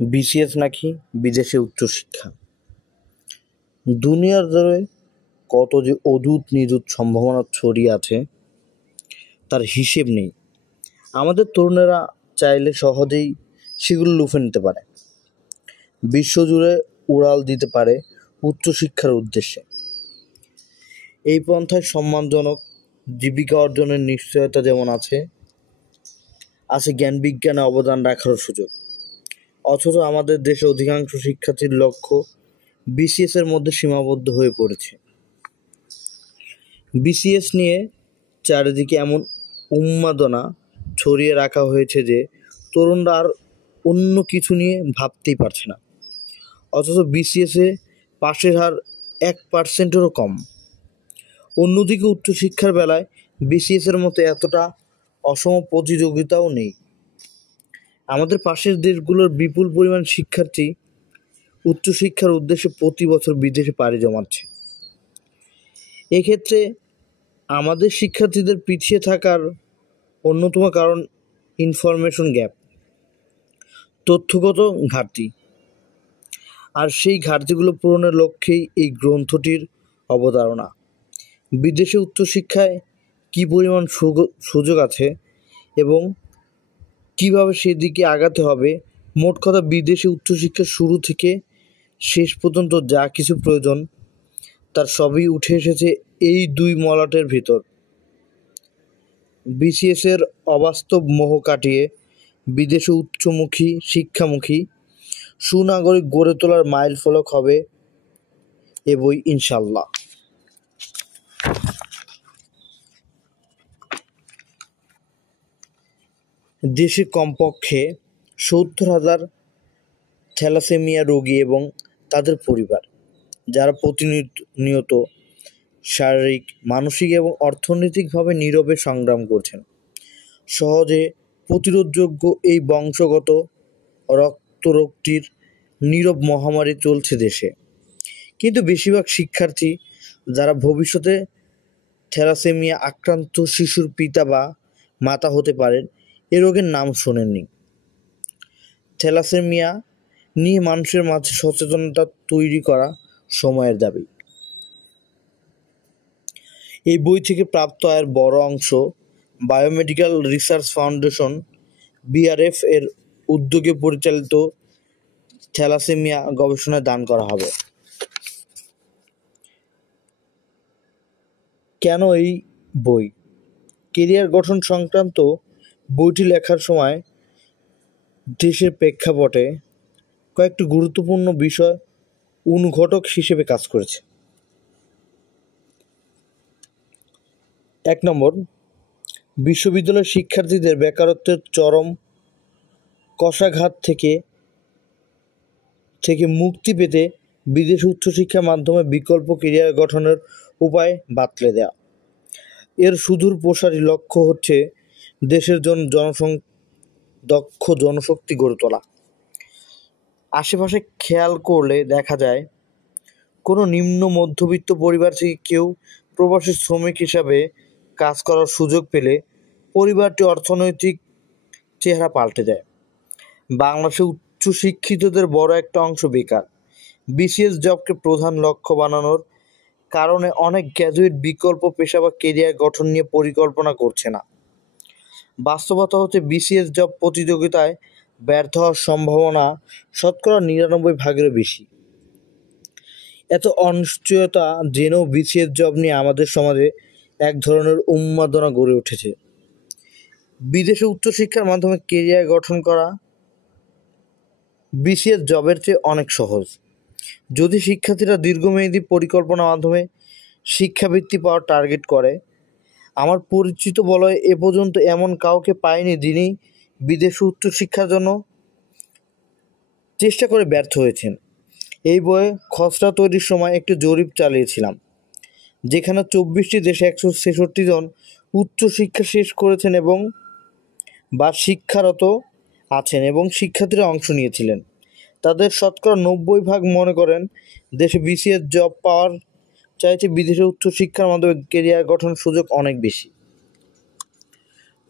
BCS নাকি বিদেশে উচ্চশিক্ষা। দুনিয়ার জুড়ে কত যে অদ্ভুত নিযুত সম্ভাবনা ছড়িয়ে আছে তার হিসেব নেই। আমাদের তরুণেরা চাইলে সহজেই সেগুলো লুফে নিতে পারে, বিশ্বজুড়ে উড়াল দিতে পারে উচ্চশিক্ষার উদ্দেশ্যে। এই পন্থায় সম্মানজনক জীবিকা অর্জনের নিশ্চয়তা যেমন আছে জ্ঞান বিজ্ঞানে অবদান রাখারও সুযোগ। অথচ আমাদের দেশে অধিকাংশ শিক্ষার্থীর লক্ষ্য বিসিএস এর মধ্যে সীমাবদ্ধ হয়ে পড়েছে। বিসিএস নিয়ে চারিদিকে এমন উন্মাদনা ছড়িয়ে রাখা হয়েছে যে তরুণরা আর অন্য কিছু নিয়ে ভাবতেই পারছে না। অথচ বিসিএসে পাশের হার 1%-এরও কম। অন্যদিকে উচ্চশিক্ষার বেলায় বিসিএসের মতো এতটা অসম প্রতিযোগিতাও নেই। আমাদের পাশের দেশগুলোর বিপুল পরিমাণ শিক্ষার্থী উচ্চশিক্ষার উদ্দেশ্যে প্রতি বছর বিদেশে পাড়ি জমাচ্ছে। এক্ষেত্রে আমাদের শিক্ষার্থীদের পিছিয়ে থাকার অন্যতম কারণ ইনফরমেশন গ্যাপ, তথ্যগত ঘাটতি। আর সেই ঘাটতিগুলো পূরণের লক্ষ্যেই এই গ্রন্থটির অবতারণা। বিদেশে উচ্চশিক্ষায় কী পরিমাণ সুযোগ আছে এবং কীভাবে সেদিকে আগাতে হবে, মোট কথা বিদেশে উচ্চশিক্ষার শুরু থেকে শেষ পর্যন্ত যা কিছু প্রয়োজন তার সবই উঠে এসেছে এই দুই মলাটের ভিতর। বিসিএসের অবাস্তব মোহ কাটিয়ে বিদেশে উচ্চমুখী শিক্ষামুখী সুনাগরিক গড়ে তোলার মাইল ফলক হবে এ বই ইনশাল্লাহ। দেশে কমপক্ষে 70,000 থ্যালাসেমিয়া রোগী এবং তাদের পরিবার, যারা প্রতিনিয়ত শারীরিক, মানসিক এবং অর্থনৈতিকভাবে নীরবে সংগ্রাম করছেন। সহজে প্রতিরোধযোগ্য এই বংশগত রক্তরোগটির নীরব মহামারী চলছে দেশে। কিন্তু বেশিরভাগ শিক্ষার্থী, যারা ভবিষ্যতে থ্যালাসেমিয়া আক্রান্ত শিশুর পিতা বা মাতা হতে পারেন, এ রোগের নাম শোনেননি। থ্যালাসেমিয়া নিয়ে মানুষের মাঝে সচেতনতা তৈরি করা সময়ের দাবি। এই বই থেকে প্রাপ্ত আয়ের বড় অংশ বায়োমেডিক্যাল রিসার্চ ফাউন্ডেশন (বিআরএফ) এর উদ্যোগে পরিচালিত থ্যালাসেমিয়া গবেষণায় দান করা হবে। কেন এই বই? কেরিয়ার গঠন সংক্রান্ত বইটি লেখার সময় দেশের প্রেক্ষাপটে কয়েকটি গুরুত্বপূর্ণ বিষয় অনুঘটক হিসেবে কাজ করেছে। 1 নম্বর, বিশ্ববিদ্যালয়ের শিক্ষার্থীদের বেকারত্বের চরম কষাঘাত থেকে মুক্তি পেতে বিদেশে উচ্চশিক্ষার মাধ্যমে বিকল্প কেরিয়ার গঠনের উপায় বাতলে দেয়া। এর সুদূর প্রসারী লক্ষ্য হচ্ছে দেশের দক্ষ জনশক্তি গড়ে তোলা। আশেপাশে খেয়াল করলে দেখা যায়, কোনো নিম্ন মধ্যবিত্ত পরিবার থেকে কেউ প্রবাসী শ্রমিক হিসাবে কাজ করার সুযোগ পেলে পরিবারটি অর্থনৈতিক চেহারা পাল্টে যায়। বাংলাদেশে উচ্চশিক্ষিতদের বড় একটা অংশ বেকার। বিসিএস জবকে প্রধান লক্ষ্য বানানোর কারণে অনেক গ্র্যাজুয়েট বিকল্প পেশা বা কেরিয়ার গঠন নিয়ে পরিকল্পনা করছে না। বাস্তবতা হচ্ছে বিসিএস জব প্রতিযোগিতায় ব্যর্থ হওয়ার সম্ভাবনা 99%-এরও বেশি। এত অনিশ্চয়তা জেনেও বিসিএস জব নিয়ে আমাদের সমাজে এক ধরনের উন্মাদনা গড়ে উঠেছে। বিদেশে উচ্চশিক্ষার মাধ্যমে কেরিয়ার গঠন করা বিসিএস জবের চেয়ে অনেক সহজ, যদি শিক্ষার্থীরা দীর্ঘমেয়াদী পরিকল্পনার মাধ্যমে শিক্ষাবৃত্তি পাওয়ার টার্গেট করে। আমার পরিচিত বলয়ে এ পর্যন্ত এমন কাউকে পাইনি যিনি বিদেশে উচ্চশিক্ষার জন্য চেষ্টা করে ব্যর্থ হয়েছেন। এই বইয়ে খসড়া তৈরির সময় একটি জরিপ চালিয়েছিলাম, যেখানে 24টি দেশে 166 জন উচ্চশিক্ষা শেষ করেছেন এবং বা শিক্ষারত আছেন এবং শিক্ষার্থীরা অংশ নিয়েছিলেন। তাদের শতকরা 90% মনে করেন দেশে বিসিএস জব পাওয়ার চাইতে বিদেশে উচ্চশিক্ষার মাধ্যমে কেরিয়ার গঠনের সুযোগ অনেক বেশি।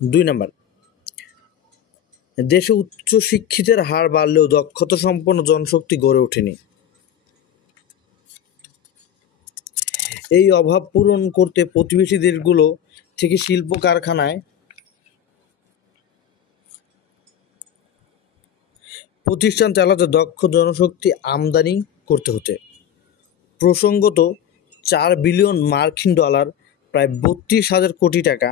2 নম্বর, দেশে উচ্চশিক্ষিতের হার বাড়লেও দক্ষতা সম্পন্ন জনশক্তি গড়ে ওঠেনি। এই অভাব পূরণ করতে প্রতিবেশী দেশগুলো থেকে শিল্প কারখানায় প্রতিষ্ঠান চালাতে দক্ষ জনশক্তি আমদানি করতে হতে। প্রসঙ্গত, $4 বিলিয়ন, প্রায় 32,000 কোটি টাকা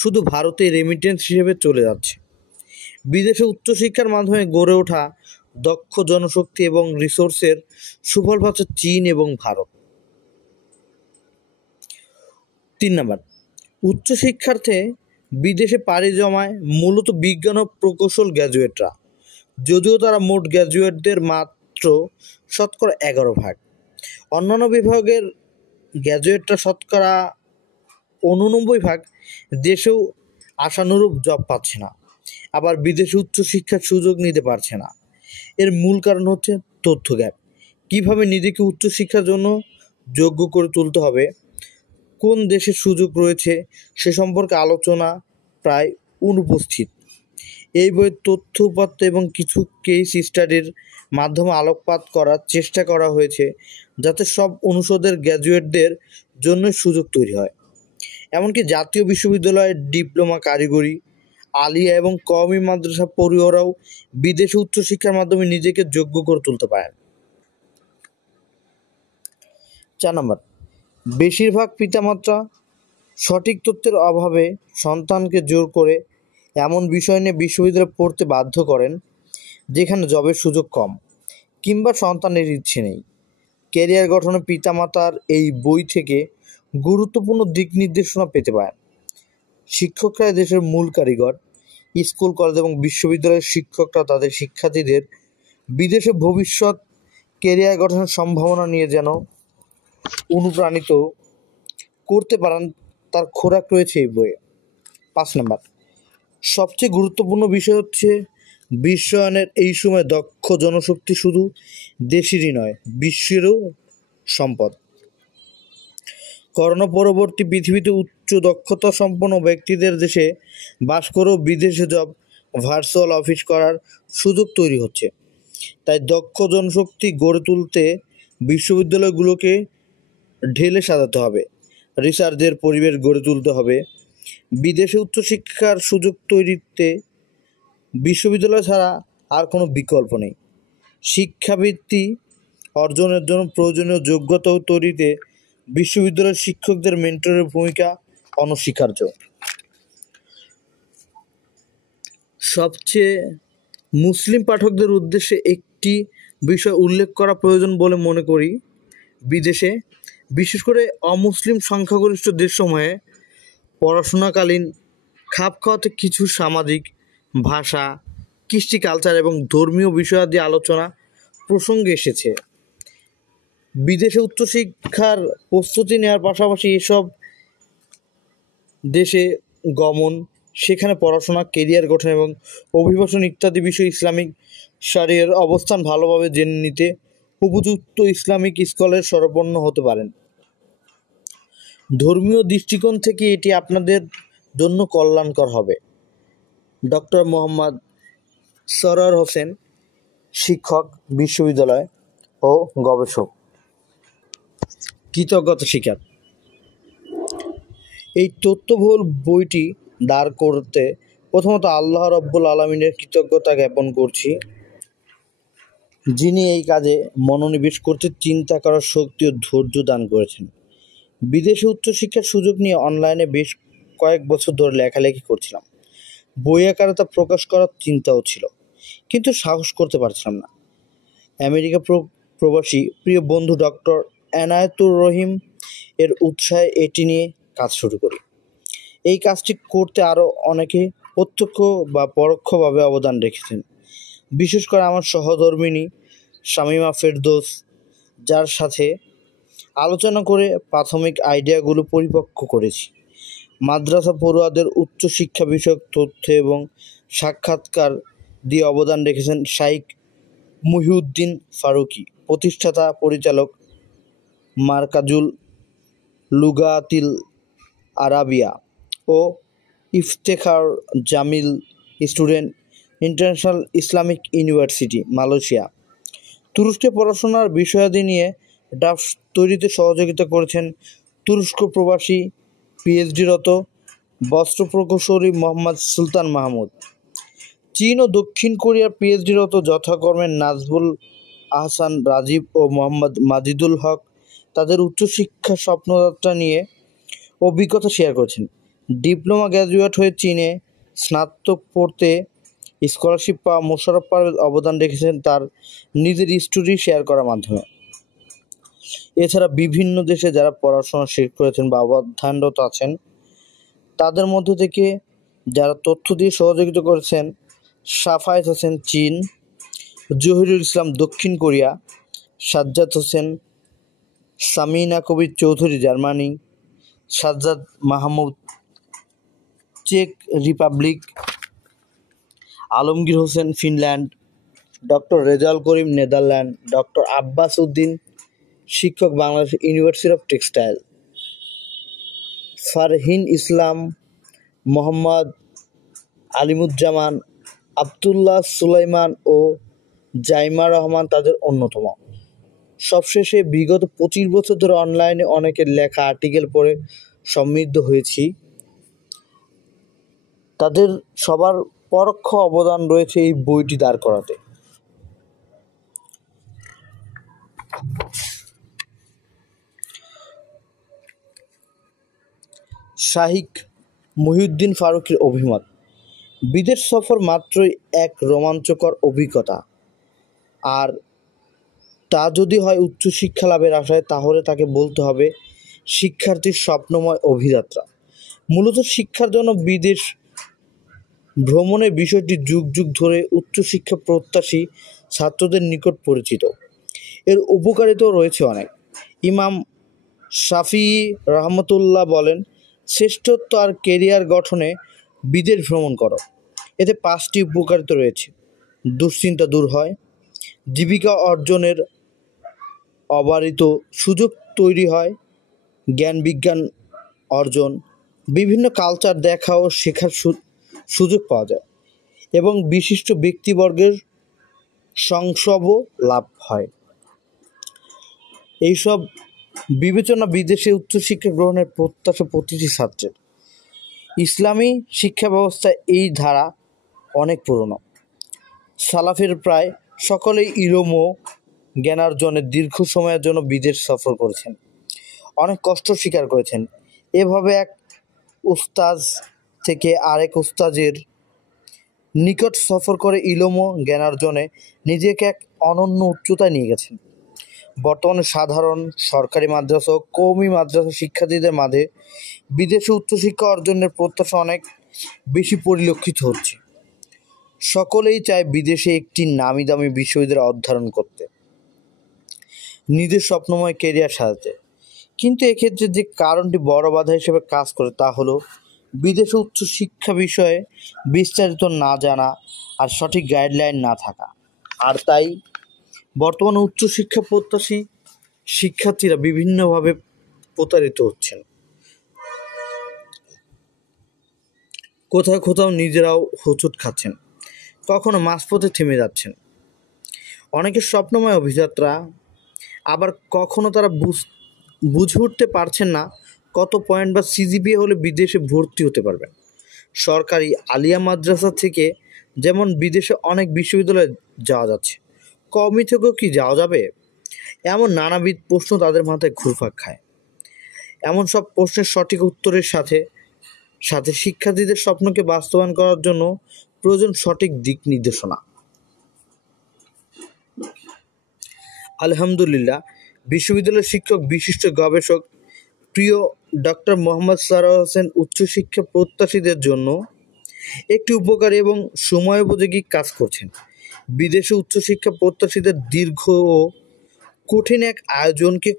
শুধু ভারতে রেমিটেন্স হিসেবে চলে যাচ্ছে। বিদেশে উচ্চশিক্ষার মাধ্যমে গড়ে ওঠা দক্ষ জনশক্তি এবং রিসোর্সের সুফল পাচ্ছে চীন এবং ভারত। 3 উচ্চশিক্ষার্থে বিদেশে পাড়ি জমায় মূলত বিজ্ঞান ও প্রকৌশল গ্র্যাজুয়েটরা, যদিও তারা মোট গ্র্যাজুয়েটদের মাত্র 11%। অন্যান্য বিভাগের গ্র্যাজুয়েটরা 89% দেশেও আশানুরূপ জব পাচ্ছে না, আবার বিদেশে উচ্চশিক্ষার সুযোগ নিতে পারছে না। এর মূল কারণ হচ্ছে তথ্য গ্যাপ। কীভাবে নিজেকে উচ্চশিক্ষার জন্য যোগ্য করে তুলতে হবে, কোন দেশে সুযোগ রয়েছে সে সম্পর্কে আলোচনা প্রায় অনুপস্থিত। এই বইয়ের তথ্য উপাত্ত এবং কিছু কেস স্টাডির মাধ্যমে আলোকপাত করার চেষ্টা করা হয়েছে, যাতে সব অনুষদের গ্র্যাজুয়েটদের জন্য সুযোগ তৈরি হয়। এমনকি জাতীয় বিশ্ববিদ্যালয়ের ডিপ্লোমা, কারিগরি, আলিয়া এবং কওমি মাদ্রাসা পড়ুয়ারাও বিদেশে উচ্চশিক্ষার মাধ্যমে নিজেকে যোগ্য করে তুলতে পারেন। 4 বেশিরভাগ পিতামাতা সঠিক তথ্যের অভাবে সন্তানকে জোর করে এমন বিষয় নিয়ে বিশ্ববিদ্যালয়ে পড়তে বাধ্য করেন যেখানে জবের সুযোগ কম কিংবা সন্তানের ইচ্ছে নেই। ক্যারিয়ার গঠনে পিতামাতার এই বই থেকে গুরুত্বপূর্ণ দিক নির্দেশনা পেতে পারেন। শিক্ষকরা দেশের মূল কারিগর। স্কুল, কলেজ এবং বিশ্ববিদ্যালয়ের শিক্ষকরা তাদের শিক্ষার্থীদের বিদেশে ভবিষ্যৎ ক্যারিয়ার গঠনের সম্ভাবনা নিয়ে যেন অনুপ্রাণিত করতে পারেন, তার খোরাক রয়েছে এই বইয়ে। 5 সবচেয়ে গুরুত্বপূর্ণ বিষয় হচ্ছে, বিশ্বায়নের এই সময় দক্ষ জনশক্তি শুধু দেশেরই নয়, বিশ্বেরও সম্পদ। করোনা পরবর্তী পৃথিবীতে উচ্চ দক্ষতা সম্পন্ন ব্যক্তিদের দেশে বাস করেও বিদেশে জব, ভার্চুয়াল অফিস করার সুযোগ তৈরি হচ্ছে। তাই দক্ষ জনশক্তি গড়ে তুলতে বিশ্ববিদ্যালয়গুলোকে ঢেলে সাজাতে হবে, রিসার্চের পরিবেশ গড়ে তুলতে হবে। বিদেশে উচ্চশিক্ষার সুযোগ তৈরিতে বিশ্ববিদ্যালয় ছাড়া আর কোনো বিকল্প নেই। শিক্ষাবৃত্তি অর্জনের জন্য প্রয়োজনীয় যোগ্যতা তৈরিতে বিশ্ববিদ্যালয়ের শিক্ষকদের মেন্টরের ভূমিকা অনস্বীকার্য। সবচেয়ে মুসলিম পাঠকদের উদ্দেশ্যে একটি বিষয় উল্লেখ করা প্রয়োজন বলে মনে করি। বিদেশে, বিশেষ করে অমুসলিম সংখ্যাগরিষ্ঠ দেশসমূহে পড়াশোনাকালীন খাপ খাওয়াতে কিছু সামাজিক, ভাষা, কৃষ্টি, কালচার এবং ধর্মীয় বিষয়াদি আলোচনা প্রসঙ্গে এসেছে। বিদেশে উচ্চশিক্ষার প্রস্তুতি নেওয়ার পাশাপাশি এসব দেশে গমন, সেখানে পড়াশোনা, কেরিয়ার গঠন এবং অভিবাসন ইত্যাদি বিষয় ইসলামিক শরিয়ার অবস্থান ভালোভাবে জেনে নিতে উপযুক্ত ইসলামিক স্কলার শরণাপন্ন হতে পারেন। ধর্মীয় দৃষ্টিকোণ থেকে এটি আপনাদের জন্য কল্যাণকর হবে। ডক্টর মোহাম্মদ সরওয়ার হোসেন, শিক্ষক, বিশ্ববিদ্যালয় ও গবেষক। কৃতজ্ঞতা স্বীকার। এই তথ্যবহুল বইটি দাঁড় করতে প্রথমত আল্লাহ রাব্বুল আলামিনের কৃতজ্ঞতা জ্ঞাপন করছি, যিনি এই কাজে মনোনিবেশ করতে চিন্তা করার শক্তি ও ধৈর্য দান করেছেন। বিদেশে উচ্চশিক্ষার সুযোগ নিয়ে অনলাইনে বেশ কয়েক বছর ধরে লেখালেখি করছিলাম। বই আকারে তা প্রকাশ করার চিন্তাও ছিল, কিন্তু সাহস করতে পারছিলাম না। আমেরিকা প্রবাসী প্রিয় বন্ধু ডক্টর এনায়েতুর রহিম এর উৎসাহে এটি নিয়ে কাজ শুরু করি। এই কাজটি করতে আরও অনেকে প্রত্যক্ষ বা পরোক্ষভাবে অবদান রেখেছেন, বিশেষ করে আমার সহধর্মিণী শামীমা ফেরদৌস, যার সাথে আলোচনা করে প্রাথমিক আইডিয়াগুলো পরিপক্ক করেছি। মাদ্রাসা পড়ুয়াদের উচ্চশিক্ষা বিষয়ক তথ্য এবং সাক্ষাৎকার দিয়ে অবদান রেখেছেন শাইখ মুহিউদ্দিন ফারুকী, প্রতিষ্ঠাতা পরিচালক মারকাজুল লুগাতিল আরাবিয়া, ও Iftekhar Jamil, student international Islamic university, Malaysia. তুরস্কে পড়াশোনার বিষয়াদি নিয়ে ড্রাফট তৈরিতে সহযোগিতা করেছেন তুরস্ক প্রবাসী পিএইচডিরত বস্ত্র প্রকৌশলী মোহাম্মদ সুলতান মাহমুদ। চীন ও দক্ষিণ কোরিয়ার পিএইচডিরত যথাক্রমে নাজবুল আহসান রাজীব ও মোহাম্মদ মাজিদুল হক তাদের উচ্চশিক্ষা স্বপ্নযাত্রা নিয়ে অভিজ্ঞতা শেয়ার করেছেন। ডিপ্লোমা গ্র্যাজুয়েট হয়ে চীনে স্নাতক পড়তে স্কলারশিপ পাওয়া মোশাররফ পারভেজ অবদান রেখেছেন তার নিজের স্টোরি শেয়ার করার মাধ্যমে। এছাড়া বিভিন্ন দেশে যারা পড়াশোনা শেষ করেছেন বা অধ্যয়নরত আছেন তাদের মধ্য থেকে যারা তথ্য দিয়ে সহযোগিতা করেছেন সাফায়েত হোসেন চীন, জহিরুল ইসলাম দক্ষিণ কোরিয়া, সাজ্জাদ হোসেন, সামিনা কবির চৌধুরী জার্মানি, সাজ্জাদ মাহমুদ চেক Republic, Alamgir Hossain Finland, doctor Rezaul Karim Netherland, doctor Abbas Uddin শিক্ষক Bangladesh university of textile, Farhin Islam, Mohammad Alimuzzaman, Abdullah Sulaiman ও জাইমা রহমান তাদের অন্যতম। সবশেষে বিগত 25 বছর ধরে অনলাইনে অনেকের লেখা আর্টিকেল পড়ে সমৃদ্ধ হয়েছি। তাদের সবার পরোক্ষ অবদান রয়েছে এই বইটি দাঁড় করাতে। শাহিক মহিউদ্দিন ফারুকীর অভিমত, বিদেশ সফর মাত্রই এক রোমাঞ্চকর অভিজ্ঞতা, আর তা যদি হয় উচ্চশিক্ষা লাভের আশায় তাহলে তাকে বলতে হবে শিক্ষার্থীর স্বপ্নময় অভিযাত্রা। মূলত শিক্ষার জন্য বিদেশ ভ্রমণের বিষয়টি যুগ যুগ ধরে উচ্চশিক্ষা প্রত্যাশী ছাত্রদের নিকট পরিচিত। এর উপকারিতাও রয়েছে অনেক। ইমাম শাফিঈ রহমতুল্লাহ বলেন, শ্রেষ্ঠত্ব আর কেরিয়ার গঠনে বিদেশ ভ্রমণ করো। এতে 5টি উপকারিতা রয়েছে। দুশ্চিন্তা দূর হয়, জীবিকা অর্জনের অবারিত সুযোগ তৈরি হয়, জ্ঞান বিজ্ঞান অর্জন, বিভিন্ন কালচার দেখা ও শেখার সুযোগ পাওয়া যায় এবং বিশিষ্ট ব্যক্তিবর্গের সংসবও লাভ হয়। এইসব বিবেচনা বিদেশে উচ্চশিক্ষা গ্রহণের প্রত্যাশা প্রতিটি ছাত্রের। ইসলামী শিক্ষা ব্যবস্থায় এই ধারা অনেক পুরনো। সালাফের প্রায় সকলেই ইলম ও জ্ঞানার্জনের দীর্ঘ সময়ের জন্য বিদেশ সফর করেছেন, অনেক কষ্ট স্বীকার করেছেন। এভাবে এক উস্তাজ থেকে আরেক উস্তাজের নিকট সফর করে ইলম ও জ্ঞানার্জনে নিজেকে এক অনন্য উচ্চতায় নিয়ে গেছেন। বর্তমানে সাধারণ সরকারি মাদ্রাসা ও কওমি মাদ্রাসা শিক্ষার্থীদের মাঝে বিদেশে উচ্চশিক্ষা অর্জনের প্রত্যাশা অনেক বেশি পরিলক্ষিত হচ্ছে। সকলেই চায় বিদেশে একটি নামি দামি বিশ্ববিদ্যালয়ে অধ্যয়ন করতে, নিজের স্বপ্নময় কেরিয়ার সাজাতে। কিন্তু এক্ষেত্রে যে কারণটি বড় বাধা হিসেবে কাজ করে তা হলো বিদেশে উচ্চশিক্ষা বিষয়ে বিস্তারিত না জানা আর সঠিক গাইডলাইন না থাকা। আর তাই বর্তমানে উচ্চশিক্ষা প্রত্যাশী শিক্ষার্থীরা বিভিন্নভাবে প্রতারিত হচ্ছেন। কোথাও কোথাও নিজেরাও হোঁচট খাচ্ছেন, কখনো মাঝপথে থেমে যাচ্ছেন। অনেকের স্বপ্নময় অভিযাত্রা, আবার কখনো তারা বুঝে উঠতে পারছেন না কত পয়েন্ট বা সিজিপিএ হলে বিদেশে ভর্তি হতে পারবেন। সরকারি আলিয়া মাদ্রাসা থেকে যেমন বিদেশে অনেক বিশ্ববিদ্যালয়ে যাওয়া যাচ্ছে, কওমি থেকেও কি যাওয়া যাবে? এমন নানাবিধ প্রশ্ন তাদের মাথায় ঘুরপাক খায়। এমন সব প্রশ্নের সঠিক উত্তরের সাথে সাথে শিক্ষার্থীদের স্বপ্নকে বাস্তবায়ন করার জন্য প্রয়োজন সঠিক দিক নির্দেশনা। আলহামদুলিল্লাহ, বিশ্ববিদ্যালয়ের শিক্ষক, বিশিষ্ট গবেষক প্রিয় ডক্টর মোহাম্মদ সারোয়ার হোসেন উচ্চশিক্ষা প্রত্যাশীদের জন্য একটি উপকারী এবং সময়োপযোগী কাজ করছেন। বিদেশে উচ্চশিক্ষা প্রত্যাশীদের দীর্ঘ ও কঠিন এক আয়োজনকে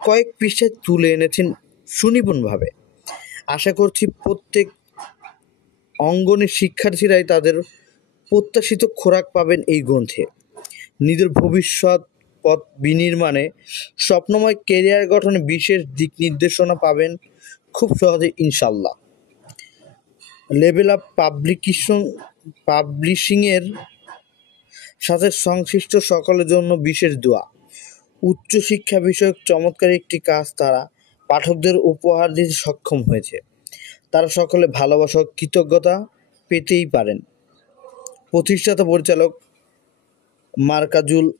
কয়েক পৃষ্ঠায় তুলে এনেছেন সুনিপুণভাবে। আশা করছি প্রত্যেক অঙ্গনের শিক্ষার্থীরাই তাদের প্রত্যাশিত খোরাক পাবেন এই গ্রন্থে। নিজের ভবিষ্যৎ পথ বিনির্মাণে, স্বপ্নময় কেরিয়ার গঠনে বিশেষ দিক নির্দেশনা পাবেন খুব সহজে ইনশাল্লাহ। লেভেল আপ পাবলিকেশন পাবলিশিংয়ের সাথে সংশ্লিষ্ট সকলের জন্য বিশেষ দোয়া। উচ্চশিক্ষা বিষয়ক চমৎকার একটি কাজ তারা পাঠকদের উপহার দিতে সক্ষম হয়েছে। তারা সকলে ভালোবাসা ও কৃতজ্ঞতা পেতেই পারেন। প্রতিষ্ঠাতা পরিচালক, মারকাজুল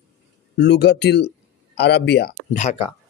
লুগাতিল আরাবিয়া, ঢাকা।